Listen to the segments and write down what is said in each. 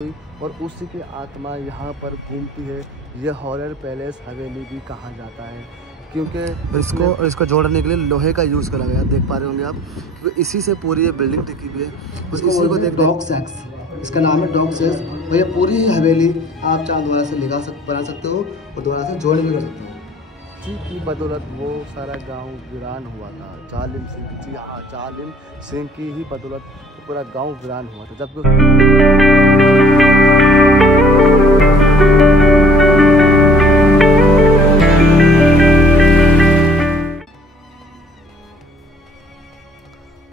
और उसी की आत्मा यहाँ पर घूमती है। यह हॉरर पैलेस हवेली भी कहा जाता है, क्योंकि इसको जोड़ने के लिए लोहे का यूज़ करा गया। देख पा रहे होंगे आप, तो इसी से पूरी ये बिल्डिंग टिकी हुई है। उस इसी को देख डॉग सेक्स, इसका नाम है डॉग सेक्स। और ये पूरी हवेली आप चाहे दोबारा से बना सकते हो और दोबारा से जोड़ भी कर सकते हो। जी की बदौलत वो सारा गांव वीरान हुआ था, जालिम सिंह की। जी हाँ, जालिम सिंह की ही बदौलत पूरा गांव वीरान हुआ था। जब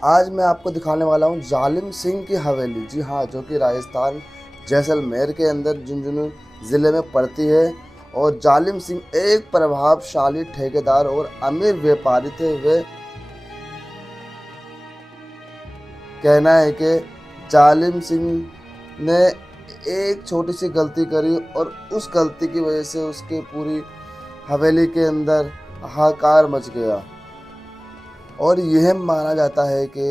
आज मैं आपको दिखाने वाला हूँ जालिम सिंह की हवेली। जी हाँ, जो कि राजस्थान जैसलमेर के अंदर झुंझुनू ज़िले में पड़ती है। और जालिम सिंह एक प्रभावशाली ठेकेदार और अमीर व्यापारी थे। वे कहना है कि जालिम सिंह ने एक छोटी सी गलती करी और उस गलती की वजह से उसके पूरी हवेली के अंदर हाहाकार मच गया। और यह माना जाता है कि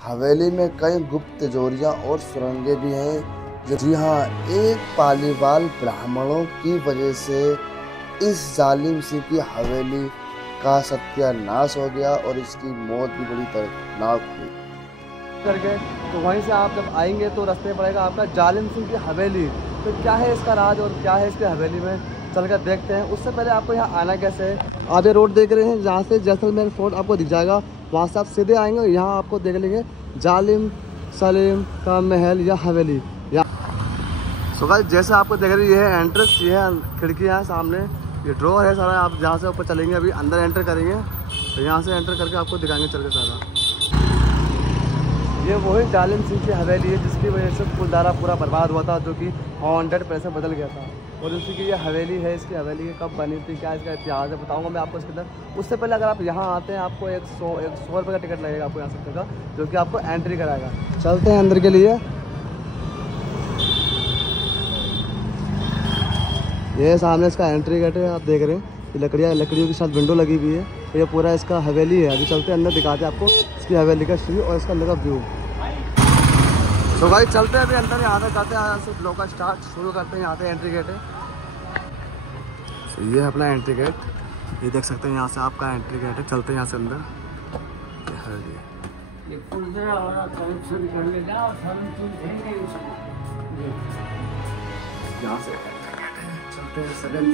हवेली में कई गुप्त तिजोरियां और सुरंगें भी हैं। जी हाँ, एक पालीवाल ब्राह्मणों की वजह से इस जालिम सिंह की हवेली का सत्यानाश हो गया और इसकी मौत भी बड़ी दर्दनाक हुई करके। तो वहीं से आप जब आएंगे तो रास्ते में पड़ेगा आपका जालिम सिंह की हवेली। तो क्या है इसका राज और क्या है इसकी हवेली में, चलकर देखते हैं। उससे पहले आपको यहाँ आना कैसे है। आप ये रोड देख रहे हैं, जहाँ से जैसलमेर फोर्ट आपको दिख जाएगा, वहाँ से आप सीधे आएंगे। यहाँ आपको देख लेंगे जालिम सलीम का महल या हवेली। सो गाइस, जैसे आपको देख रहे हैं, ये है एंट्रेंस, ये है खिड़कियाँ है सामने, ये ड्रॉर है सारा। आप जहाँ से ऊपर चलेंगे, अभी अंदर एंटर करेंगे तो यहाँ से एंटर करके आपको दिखाएंगे चल के सारा। ये वही जालिम सिंह की हवेली है जिसकी वजह से फुलदारा पूरा बर्बाद हुआ था, जो कि हॉन्टेड पैसे बदल गया था। और उसी की ये हवेली है। इसकी हवेली की कब बनी थी, क्या इसका इतिहास है, बताऊंगा मैं आपको इसके अंदर। उससे पहले अगर आप यहाँ आते हैं, आपको 100 रुपये का टिकट लगेगा आपको यहाँ सकते का, जो कि आपको एंट्री कराएगा। चलते हैं अंदर के लिए। ये सामने इसका एंट्री गेट है, आप देख रहे हैं। ये लकड़ियों के साथ विंडो लगी हुई है। ये पूरा इसका हवेली है। अभी चलते हैं अंदर, दिखाते हैं आपको इसकी हवेली का सीन और इसका अंदर का व्यू। तो भाई चलते हैं अभी अंदर, यहाँ से जाते हैं, यहाँ से ब्लॉग का स्टार्ट शुरू करते हैं। यहाँ से एंट्री गेट है। तो ये है अपना एंट्री गेट, ये देख सकते हैं। यहाँ से आपका एंट्री गेट है। चलते हैं यहाँ से अंदर। यहाँ से चलते हैं सडन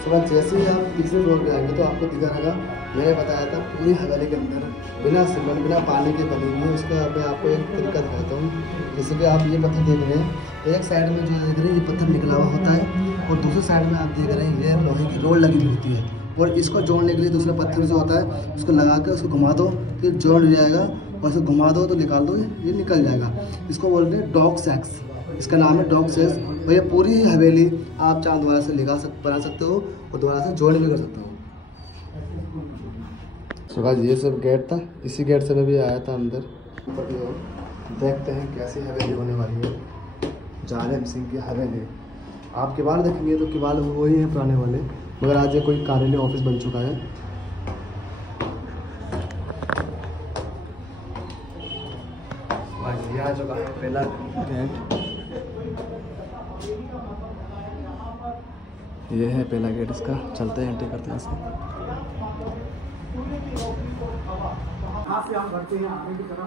सुबह। जैसे ही आप तीसरे फ्लोर पे आएंगे तो आपको दिखा रहेगा, मैंने बताया था पूरी हवेली के अंदर बिना सीमेंट बिना पानी के बनी हुई है। उसका मैं आपको एक तरीका दिखाता हूँ। जैसे कि आप ये पत्थर देख रहे हैं, तो एक साइड में जो देख रहे हैं ये पत्थर निकला हुआ होता है, और दूसरे साइड में आप देख रहे हैं ये लोहे की रोड लगी हुई होती है। और इसको जोड़ने के लिए दूसरा पत्थर जो होता है उसको लगा कर उसको घुमा दो, फिर जोड़ जाएगा। और उसको घुमा दो तो निकाल दो, ये निकल जाएगा। इसको बोलते हैं डॉग सेक्स, इसका नाम है डॉग सेक्स। और ये पूरी हवेली आप चाहे दोबारा से बना सकते हो और दोबारा से जोड़ भी कर सकते हो। सो गाइस, ये सब गेट था, इसी गेट से मैं भी आया था अंदर। देखते हैं कैसी हवेली होने वाली है जालिम सिंह की हवेली। आप किवाड़ देखेंगे तो किवाड़ वही है पुराने वाले, मगर आज ये कोई कार्यालय ऑफिस बन चुका है। आज आ चुका है पहला गेट, ये है पहला गेट इसका। चलते हैं, एंट्री करते हैं इसको।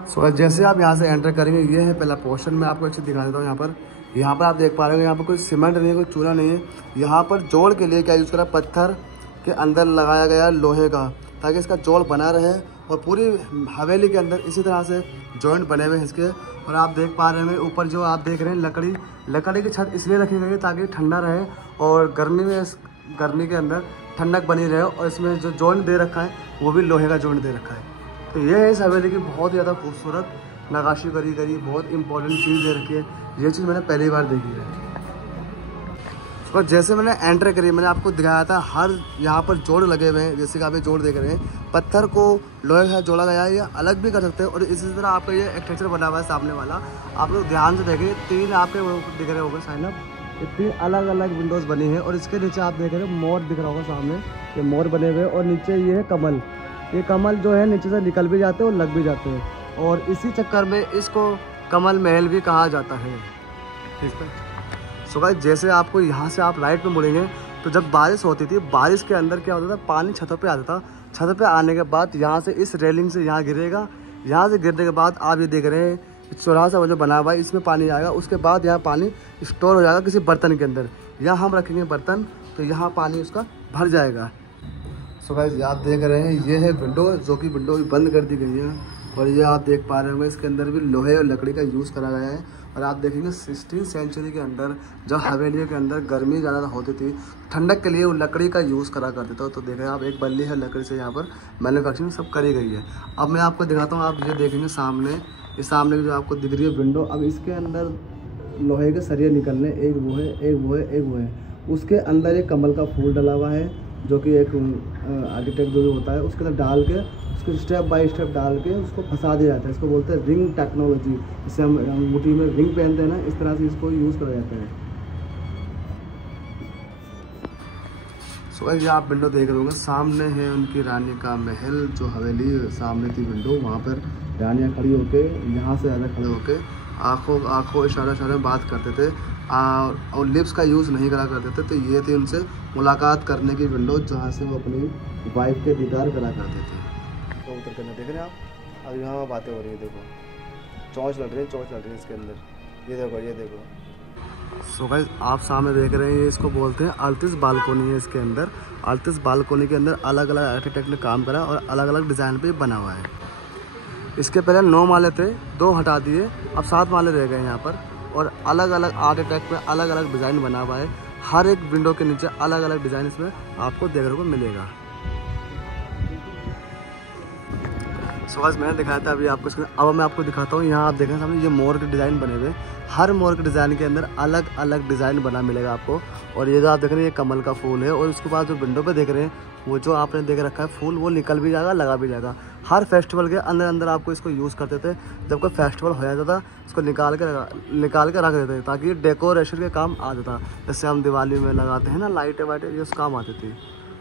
सो जैसे आप यहाँ से एंटर करेंगे, ये है पहला पोर्शन। मैं आपको अच्छे दिखा देता हूँ। यहाँ पर आप देख पा रहे हो, यहाँ पर कोई सीमेंट नहीं है, कोई चूना नहीं है। यहाँ पर जोड़ के लिए क्या यूज़ करा, पत्थर के अंदर लगाया गया लोहे का, ताकि इसका जोड़ बना रहे। और पूरी हवेली के अंदर इसी तरह से जॉइंट बने हुए हैं इसके। और आप देख पा रहे हैं ऊपर जो आप देख रहे हैं लकड़ी की छत इसलिए रखी गई है ताकि ठंडा रहे और गर्मी के अंदर ठंडक बनी रहे। और इसमें जो जॉइंट दे रखा है वो भी लोहे का जॉइंट दे रखा है। तो ये है इस हवेली की बहुत ज़्यादा खूबसूरत नक्काशी करी बहुत इंपॉर्टेंट चीज़ दे रखी है। ये चीज़ मैंने पहली बार देखी है। और जैसे मैंने एंटर करी, मैंने आपको दिखाया था हर यहाँ पर जोड़ लगे हुए हैं। जैसे कि आप ये जोड़ देख रहे हैं, पत्थर को लोहे का जोड़ा गया है, या अलग भी कर सकते हैं। और इसी तरह आपका ये स्ट्रक्चर बना हुआ है सामने वाला। आप लोग ध्यान से देखें, 3 आपके दिख रहे होंगे साइन अप, ये 3 अलग अलग विंडोज़ बनी हैं। और इसके नीचे आप देख रहे हैं मोर दिख रहा होगा सामने, ये मोर बने हुए। और नीचे ये है कमल, ये कमल जो है नीचे से निकल भी जाते हैं और लग भी जाते हैं। और इसी चक्कर में इसको कमल महल भी कहा जाता है। ठीक है। सो गाइस, जैसे आपको यहाँ से आप राइट में मुड़ेंगे तो जब बारिश होती थी, बारिश के अंदर क्या होता था, पानी छतों पे आता था। छत पे आने के बाद यहाँ से इस रेलिंग से यहाँ गिरेगा। यहाँ से गिरने के बाद आप ये देख रहे हैं चौराहा सा जो बना हुआ है, इसमें पानी आएगा। उसके बाद यहाँ पानी स्टोर हो जाएगा किसी बर्तन के अंदर। यहाँ हम रखेंगे बर्तन तो यहाँ पानी उसका भर जाएगा। सो गाइस, आप देख रहे हैं ये है विंडो, जो कि विंडो भी बंद कर दी गई है। और ये आप देख पा रहे होंगे इसके अंदर भी लोहे और लकड़ी का यूज़ करा गया है। और आप देखेंगे 16वीं सेंचुरी के अंदर जब हवेलियों के अंदर गर्मी ज़्यादा होती थी, ठंडक के लिए वो लकड़ी का यूज़ करा करते थे। तो देखें आप, एक बल्ली है लकड़ी से यहाँ पर मैन्युफैक्चरिंग सब करी गई है। अब मैं आपको दिखाता हूँ, आप ये देखेंगे सामने, ये सामने जो आपको दिख रही है विंडो, अब इसके अंदर लोहे के सरिये निकलने, एक वो है, एक वो है, एक वो है। उसके अंदर एक कमल का फूल डला हुआ है, जो कि एक आर्किटेक्ट जो भी होता है उसके अंदर डाल के उसको स्टेप बाय स्टेप डाल के उसको फंसा दिया जाता है। इसको बोलते हैं रिंग टेक्नोलॉजी। जिससे हम अंगूठी में रिंग पहनते हैं ना, इस तरह से इसको यूज़ करा जाता है। सो ये आप विंडो देख रहे होंगे, सामने है उनकी रानी का महल, जो हवेली सामने थी विंडो, वहाँ पर रानियाँ खड़ी होके, यहाँ से ज़्यादा खड़े होके आँखों इशारा बात करते थे और लिप्स का यूज़ नहीं करा करते थे। तो ये थी उनसे मुलाकात करने की विंडो, जहाँ से वो अपनी वाइफ के दीदार करा करते थे। तो उतर करना देख रहे हैं आप, अब यहाँ बातें हो रही है, देखो चौंच लग रही है इसके अंदर, ये देखो। सो गाइस, आप सामने देख रहे हैं, ये इसको बोलते हैं 38 बालकोनी है इसके अंदर। 38 बालकोनी के अंदर अलग अलग आर्किटेक्ट ने काम करा और अलग अलग डिज़ाइन पे बना हुआ है। इसके पहले 9 माले थे, 2 हटा दिए, अब 7 माले रह गए यहाँ पर। और अलग अलग आर्किटेक्ट में अलग अलग डिज़ाइन बना हुआ है। हर एक विंडो के नीचे अलग अलग डिज़ाइन इसमें आपको देखने को मिलेगा। सो गाइस, मैंने दिखाया था अभी आपको, अब मैं आपको दिखाता हूँ। यहाँ आप देखें सामने, ये मोर के डिज़ाइन बने हुए। हर मोर के डिज़ाइन के अंदर अलग अलग डिज़ाइन बना मिलेगा आपको। और ये जो आप देख रहे हैं, ये कमल का फूल है। और उसके बाद जो विंडो पे देख रहे हैं, वो जो आपने देख रखा है फूल, वो निकल भी जाएगा, लगा भी जाएगा। हर फेस्टिवल के अंदर आपको इसको यूज़ करते थे। जब कोई फेस्टिवल हो जाता था, इसको निकाल के रख देते थे, ताकि ये डेकोरेशन के काम आ जाता। जैसे हम दिवाली में लगाते हैं ना लाइटें वाइटें, ये उस काम आती थी।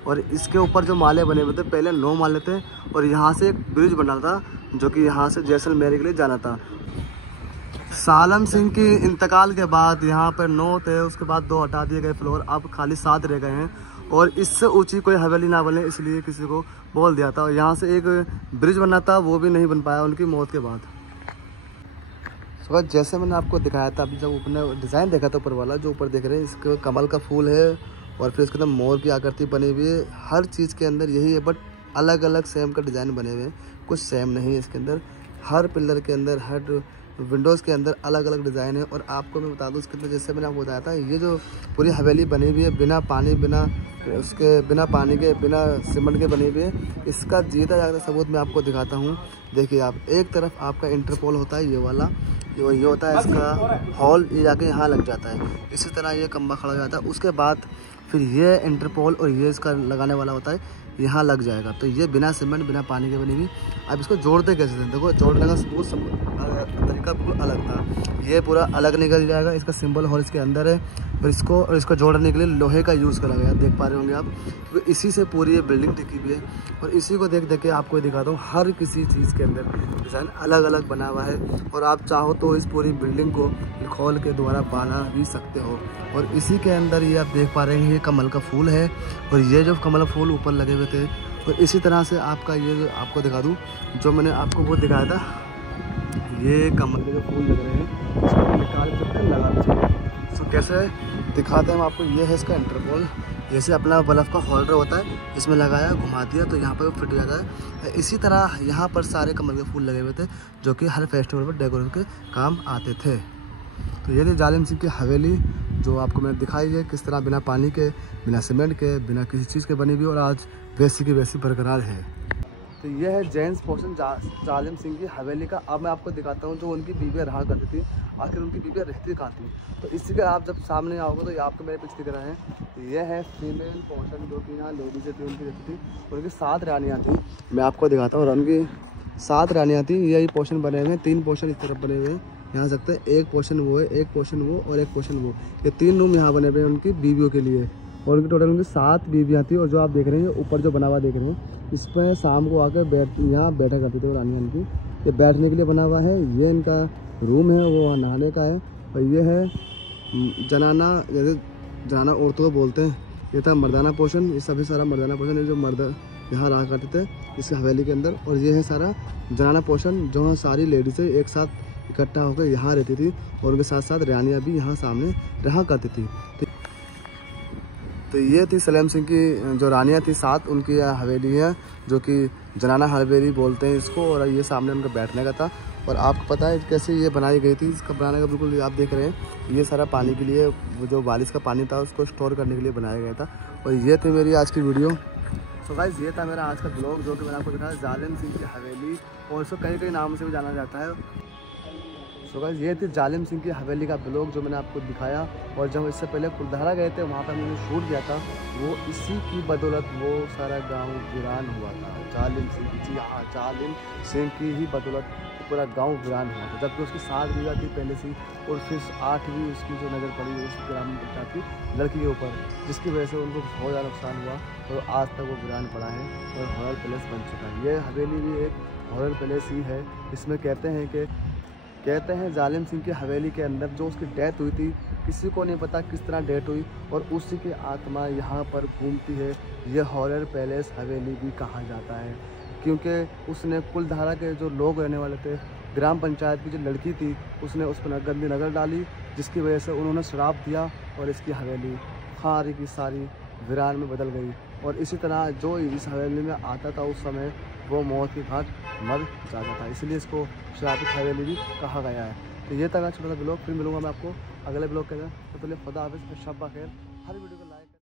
और इसके ऊपर जो माले बने हुए थे, पहले 9 माले थे। और यहाँ से एक ब्रिज बना था, जो कि यहाँ से जैसलमेर के लिए जाना था। सालम सिंह के इंतकाल के बाद यहाँ पर 9 थे, उसके बाद 2 हटा दिए गए फ्लोर, अब खाली 7 रह गए हैं। और इससे ऊंची कोई हवेली ना बने, इसलिए किसी को बोल दिया था। और यहाँ से एक ब्रिज बनना था, वो भी नहीं बन पाया उनकी मौत के बाद। तो जैसे मैंने आपको दिखाया था, अभी जब ऊपर डिज़ाइन देखा था ऊपर वाला, जो ऊपर देख रहे हैं, इसके कमल का फूल है और फिर इसके अंदर मोर की आकृति बनी हुई है। हर चीज़ के अंदर यही है, बट अलग अलग सेम का डिज़ाइन बने हुए हैं, कुछ सेम नहीं है इसके अंदर। हर पिलर के अंदर, हर विंडोज़ के अंदर अलग अलग डिज़ाइन है। और आपको मैं बता दूं, इसके अंदर जैसे मैंने आपको बताया था, ये जो पूरी हवेली बनी हुई है बिना पानी के, बिना सीमेंट के बनी हुई है। इसका जीता जागता सबूत मैं आपको दिखाता हूँ। देखिए आप, एक तरफ आपका इंटरपोल होता है, ये वाला, ये होता है इसका हॉल, ये जाके यहाँ लग जाता है। इसी तरह ये खंभा खड़ा हो जाता है। उसके बाद फिर ये इंटरपोल और ये इसका लगाने वाला होता है, यहाँ लग जाएगा। तो ये बिना सीमेंट, बिना पानी के बनी हुई। अब इसको जोड़ते कैसे थे, देखो जोड़ने का तरीका बिल्कुल अलग था। ये पूरा अलग निकल जाएगा, इसका सिंबल और इसके अंदर है। फिर इसको जोड़ने के लिए लोहे का यूज़ करा गया, देख पा रहे होंगे आप, क्योंकि इसी से पूरी ये बिल्डिंग टिकी हुई है। और इसी को देख के आपको दिखाता हूँ, हर किसी चीज़ के अंदर डिज़ाइन अलग अलग बना हुआ है। और आप चाहो तो इस पूरी बिल्डिंग को खोल के दोबारा बना भी सकते हो। और इसी के अंदर ये आप देख पा रहे हैं, ये कमल का फूल है। और ये जो कमल फूल ऊपर लगे हुए थे, और इसी तरह से आपका ये आपको दिखा दूँ, जो मैंने आपको वो दिखाया था, ये कमल के जो फूल लग रहे हैं, इसको निकाल सकते हैं, लगा चाहिए। सो कैसे दिखाते हैं हम आपको, ये है इसका इंटरपोल। जैसे अपना बल्ब का होल्डर होता है, इसमें लगाया, घुमा दिया, तो यहाँ पर फिट हो जाता है। इसी तरह यहाँ पर सारे कमल के फूल लगे हुए थे, जो कि हर फेस्टिवल पर डेकोरेशन के काम आते थे। तो ये थी जालिम सिंह की हवेली, जो आपको मैंने दिखाई है किस तरह बिना पानी के, बिना सीमेंट के, बिना किसी चीज़ के बनी हुई, और आज वैसी की वैसी बरकरार है। तो ये है जेंट्स पोर्शन जालिम सिंह की हवेली का। अब मैं आपको दिखाता हूँ जो उनकी बीवियाँ रहा करती थी, आखिर उनकी बीवियाँ रहती कहाँ थी। तो इसी का आप जब सामने आओगे तो ये आपको मेरे पीछे दिख रहा है, ये है फीमेल पोर्शन, जो कि यहाँ लेडीज़ें थी, उनकी रहती थी। उनकी 7 रानियाँ थी, मैं आपको दिखाता हूँ। और उनकी 7 रानियाँ थी, यही पोर्शन बने हुए हैं, 3 पोर्शन इस तरफ बने हुए हैं, यहाँ सकते हैं। एक पोर्शन वो है, एक पोर्शन वो, और एक पोर्शन वो। ये 3 रूम यहाँ बने हुए हैं उनकी बीवियों के लिए। और उनकी टोटल उनकी 7 बीवियाँ थी। और जो आप देख रहे हैं ऊपर जो बना हुआ देख रहे हैं, इस पर शाम को आकर यहाँ बैठा करती थी रानियाँ इनकी। ये बैठने के लिए बना हुआ है। ये इनका रूम है वो नहाने का है। और ये है जनाना, जैसे जनाना औरतों को बोलते हैं, ये था मर्दाना पोर्शन। ये सभी सारा मर्दाना पोर्शन है जो मर्द यहाँ रहा करते थे इस हवेली के अंदर। और ये है सारा जनाना पोर्शन जहाँ सारी लेडीज़ें एक साथ इकट्ठा होकर यहाँ रहती थी और उनके साथ साथ रानियाँ भी यहाँ सामने रहा करती थी। तो ये थी सलेम सिंह की जो रानियाँ थी 7, उनकी हवेली है जो कि जनाना हवेली बोलते हैं इसको। और ये सामने उनका बैठने का था। और आपको पता है कैसे ये बनाई गई थी, इसका बनाने का बिल्कुल आप देख रहे हैं, ये सारा पानी के लिए, वो जो बारिश का पानी था उसको स्टोर करने के लिए बनाया गया था। और ये थी मेरी आज की वीडियो। सो गाइस ये था मेरा आज का ब्लॉग जो कि मैंने आपको दिखाया जालिम सिंह की हवेली, और इसको कई कई नामों से भी जाना जाता है। सो गाइस ये थी जालिम सिंह की हवेली का ब्लॉग जो मैंने आपको दिखाया। और जब इससे पहले कुलधारा गए थे वहाँ पर मैंने शूट किया था, वो इसी की बदौलत वो सारा गांव वीरान हुआ था। जालिम सिंह की, जी हाँ, जालिम सिंह की ही बदौलत पूरा गांव वीरान हुआ था। जबकि उसकी 7 बीघा थी पहले से, और फिर 8वीं उसकी जो नज़र पड़ी उस ग्रामीण पंचायत की लड़की के ऊपर, जिसकी वजह से उनको बहुत ज़्यादा नुकसान हुआ और आज तक वो वीरान पड़ा है और हॉरर पैलेस बन चुका है। ये हवेली भी एक हॉरर पैलेस ही है। इसमें कहते हैं जालिम सिंह की हवेली के अंदर जो उसकी डेथ हुई थी, किसी को नहीं पता किस तरह डेथ हुई, और उसी की आत्मा यहाँ पर घूमती है। ये हॉरर पैलेस हवेली भी कहा जाता है क्योंकि उसने कुलधारा के जो लोग रहने वाले थे, ग्राम पंचायत की जो लड़की थी, उसने उस पर गंदी नज़र डाली, जिसकी वजह से उन्होंने श्राप दिया और इसकी हवेली सारी की सारी वीरान में बदल गई। और इसी तरह जो इस हवेली में आता था उस समय वो मौत की घाट मर जाता था, इसलिए इसको श्रापित हवेली भी कहा गया है। तो ये था छोटा सा ब्लॉग, फिर मिलूंगा मैं आपको अगले ब्लॉग के अंदर। तो पहले खुदा हाफिज़, शब बखैर। हर वीडियो को